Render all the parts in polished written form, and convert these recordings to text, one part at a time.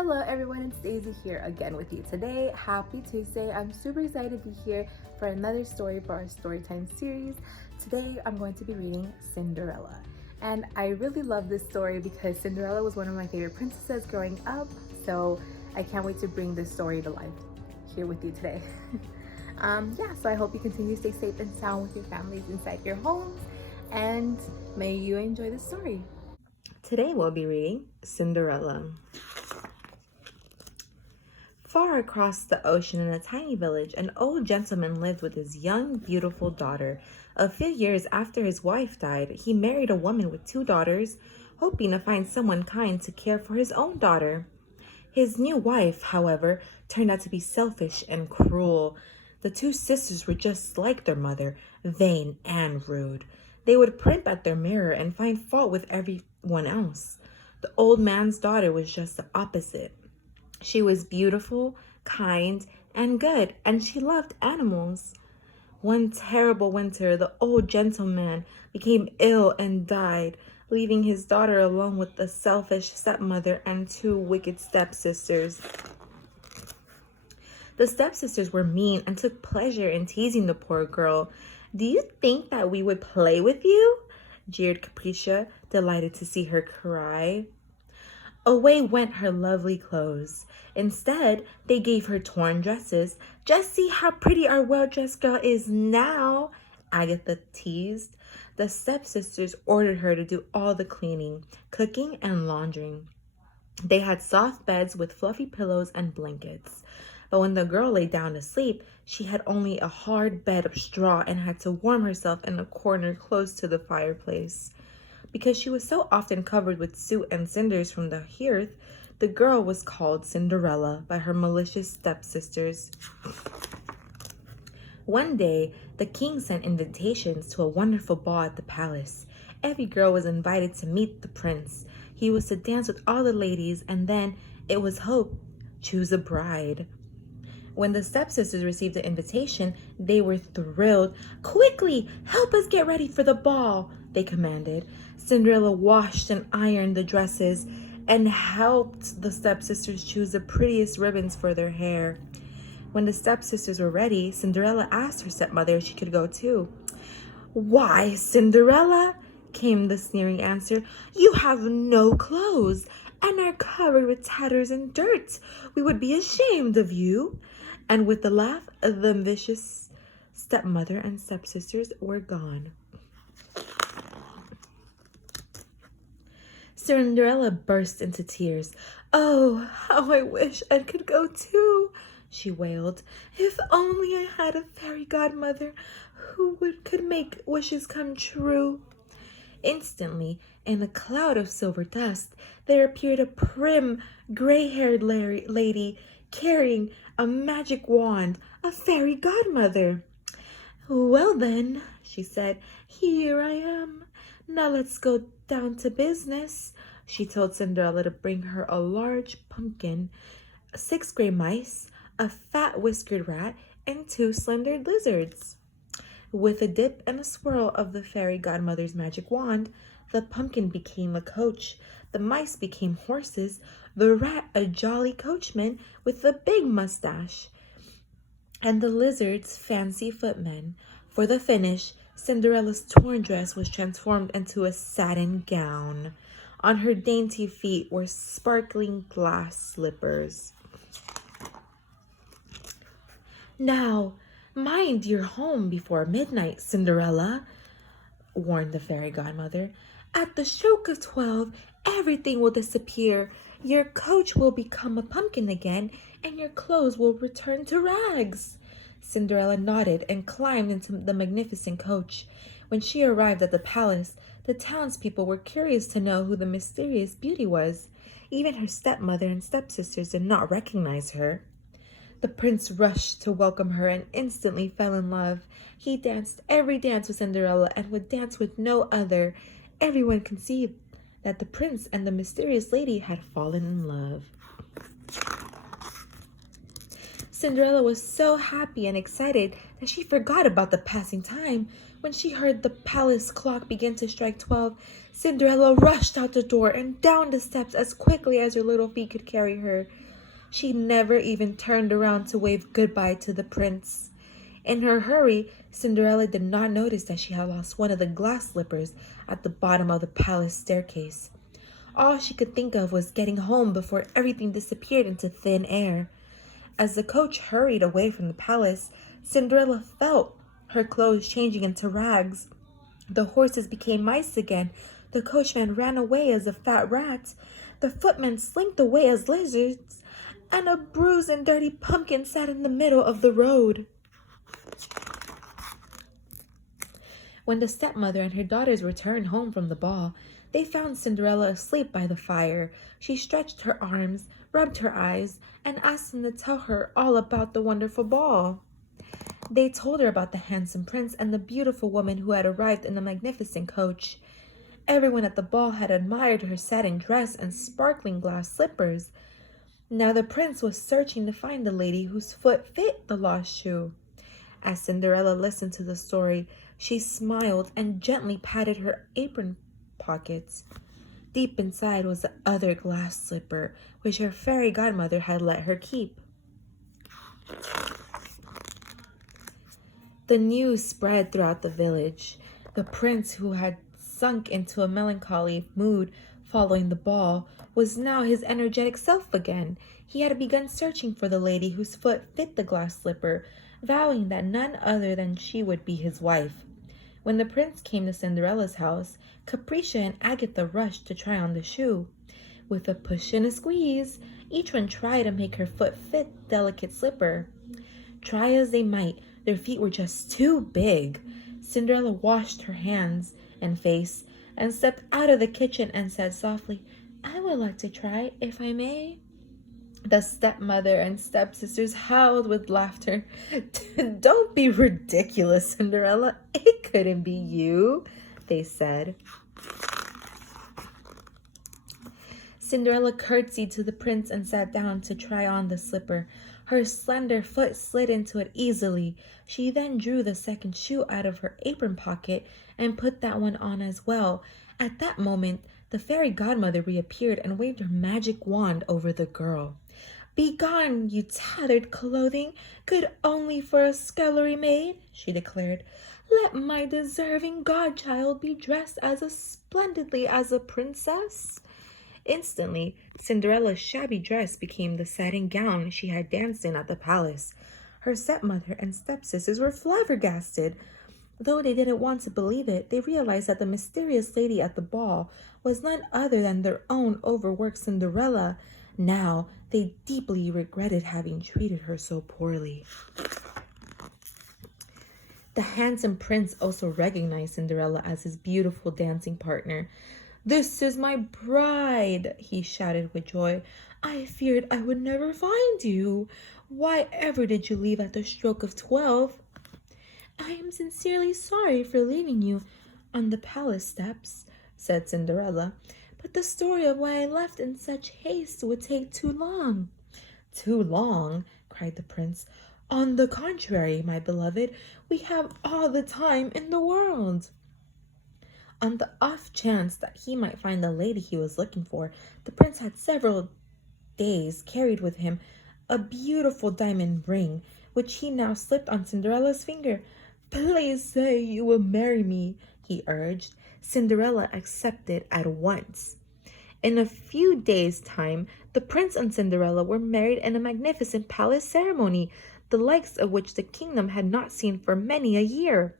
Hello everyone, it's Daisy here again with you today. Happy Tuesday. I'm super excited to be here for another story for our Storytime series. Today I'm going to be reading Cinderella. And I really love this story because Cinderella was one of my favorite princesses growing up. So I can't wait to bring this story to life here with you today. So I hope you continue to stay safe and sound with your families inside your homes. And may you enjoy the story. Today we'll be reading Cinderella. Far across the ocean in a tiny village, an old gentleman lived with his young, beautiful daughter. A few years after his wife died, he married a woman with 2 daughters, hoping to find someone kind to care for his own daughter. His new wife, however, turned out to be selfish and cruel. The 2 sisters were just like their mother, vain and rude. They would primp at their mirror and find fault with everyone else. The old man's daughter was just the opposite. She was beautiful, kind, and good, and she loved animals. One terrible winter, the old gentleman became ill and died, leaving his daughter alone with the selfish stepmother and 2 wicked stepsisters. The stepsisters were mean and took pleasure in teasing the poor girl. "Do you think that we would play with you?" jeered Capricia, delighted to see her cry. Away went her lovely clothes. Instead, they gave her torn dresses. "Just see how pretty our well-dressed girl is now," Agatha teased. The stepsisters ordered her to do all the cleaning, cooking, and laundering. They had soft beds with fluffy pillows and blankets. But when the girl lay down to sleep, she had only a hard bed of straw and had to warm herself in a corner close to the fireplace. Because she was so often covered with soot and cinders from the hearth, the girl was called Cinderella by her malicious stepsisters. One day, the king sent invitations to a wonderful ball at the palace. Every girl was invited to meet the prince. He was to dance with all the ladies, and then, it was hoped, choose a bride. When the stepsisters received the invitation, they were thrilled. "Quickly, help us get ready for the ball," they commanded. Cinderella washed and ironed the dresses and helped the stepsisters choose the prettiest ribbons for their hair. When the stepsisters were ready, Cinderella asked her stepmother if she could go too. "Why, Cinderella," came the sneering answer, "you have no clothes and are covered with tatters and dirt. We would be ashamed of you." And with a laugh, the vicious stepmother and stepsisters were gone. Cinderella burst into tears. "Oh, how I wish I could go too," she wailed. "If only I had a fairy godmother who could make wishes come true." Instantly, in a cloud of silver dust, there appeared a prim, gray-haired lady carrying a magic wand, a fairy godmother. "Well then," she said, "here I am. Now let's go down to business." She told Cinderella to bring her a large pumpkin, 6 gray mice, a fat whiskered rat, and 2 slender lizards. With a dip and a swirl of the fairy godmother's magic wand, the pumpkin became a coach, the mice became horses, the rat a jolly coachman with a big mustache, and the lizards fancy footmen. For the finish, Cinderella's torn dress was transformed into a satin gown. On her dainty feet were sparkling glass slippers. "Now, mind your home before midnight, Cinderella," warned the fairy godmother. "At the stroke of 12, everything will disappear. Your coach will become a pumpkin again, and your clothes will return to rags." Cinderella nodded and climbed into the magnificent coach. When she arrived at the palace, the townspeople were curious to know who the mysterious beauty was. Even her stepmother and stepsisters did not recognize her. The prince rushed to welcome her and instantly fell in love. He danced every dance with Cinderella and would dance with no other. Everyone conceived that the prince and the mysterious lady had fallen in love. Cinderella was so happy and excited that she forgot about the passing time. When she heard the palace clock begin to strike 12, Cinderella rushed out the door and down the steps as quickly as her little feet could carry her. She never even turned around to wave goodbye to the prince. In her hurry, Cinderella did not notice that she had lost one of the glass slippers at the bottom of the palace staircase. All she could think of was getting home before everything disappeared into thin air. As the coach hurried away from the palace, Cinderella felt her clothes changing into rags. The horses became mice again. The coachman ran away as a fat rat. The footmen slinked away as lizards. And a bruised and dirty pumpkin sat in the middle of the road. When the stepmother and her daughters returned home from the ball, they found Cinderella asleep by the fire. She stretched her arms, rubbed her eyes, and asked them to tell her all about the wonderful ball. They told her about the handsome prince and the beautiful woman who had arrived in the magnificent coach. Everyone at the ball had admired her satin dress and sparkling glass slippers. Now the prince was searching to find the lady whose foot fit the lost shoe. As Cinderella listened to the story, she smiled and gently patted her apron pockets. Deep inside was the other glass slipper, which her fairy godmother had let her keep. The news spread throughout the village. The prince, who had sunk into a melancholy mood following the ball, was now his energetic self again. He had begun searching for the lady whose foot fit the glass slipper, vowing that none other than she would be his wife. When the prince came to Cinderella's house, Capricia and Agatha rushed to try on the shoe. With a push and a squeeze, each one tried to make her foot fit the delicate slipper. Try as they might, their feet were just too big. Cinderella washed her hands and face and stepped out of the kitchen and said softly, "I would like to try, if I may." The stepmother and stepsisters howled with laughter. "Don't be ridiculous, Cinderella. It couldn't be you," they said. Cinderella curtsied to the prince and sat down to try on the slipper. Her slender foot slid into it easily. She then drew the second shoe out of her apron pocket and put that one on as well. At that moment, the fairy godmother reappeared and waved her magic wand over the girl. "Begone, you tattered clothing, good only for a scullery maid," she declared. "Let my deserving godchild be dressed as splendidly as a princess." Instantly, Cinderella's shabby dress became the satin gown she had danced in at the palace. Her stepmother and stepsisters were flabbergasted. Though they didn't want to believe it, they realized that the mysterious lady at the ball was none other than their own overworked Cinderella. Now, they deeply regretted having treated her so poorly. The handsome prince also recognized Cinderella as his beautiful dancing partner. "This is my bride," he shouted with joy. "I feared I would never find you. Why ever did you leave at the stroke of 12? "I am sincerely sorry for leaving you on the palace steps," said Cinderella, "but the story of why I left in such haste would take too long." "Too long?" cried the prince. "On the contrary, my beloved, we have all the time in the world." On the off chance that he might find the lady he was looking for, the prince had several days carried with him a beautiful diamond ring, which he now slipped on Cinderella's finger. "Please say you will marry me," he urged. Cinderella accepted at once. In a few days' time, the prince and Cinderella were married in a magnificent palace ceremony, the likes of which the kingdom had not seen for many a year.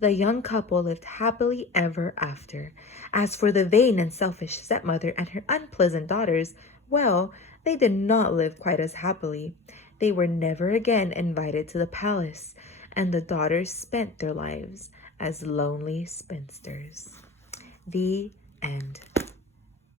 The young couple lived happily ever after. As for the vain and selfish stepmother and her unpleasant daughters, well, they did not live quite as happily. They were never again invited to the palace, and the daughters spent their lives as lonely spinsters. The end.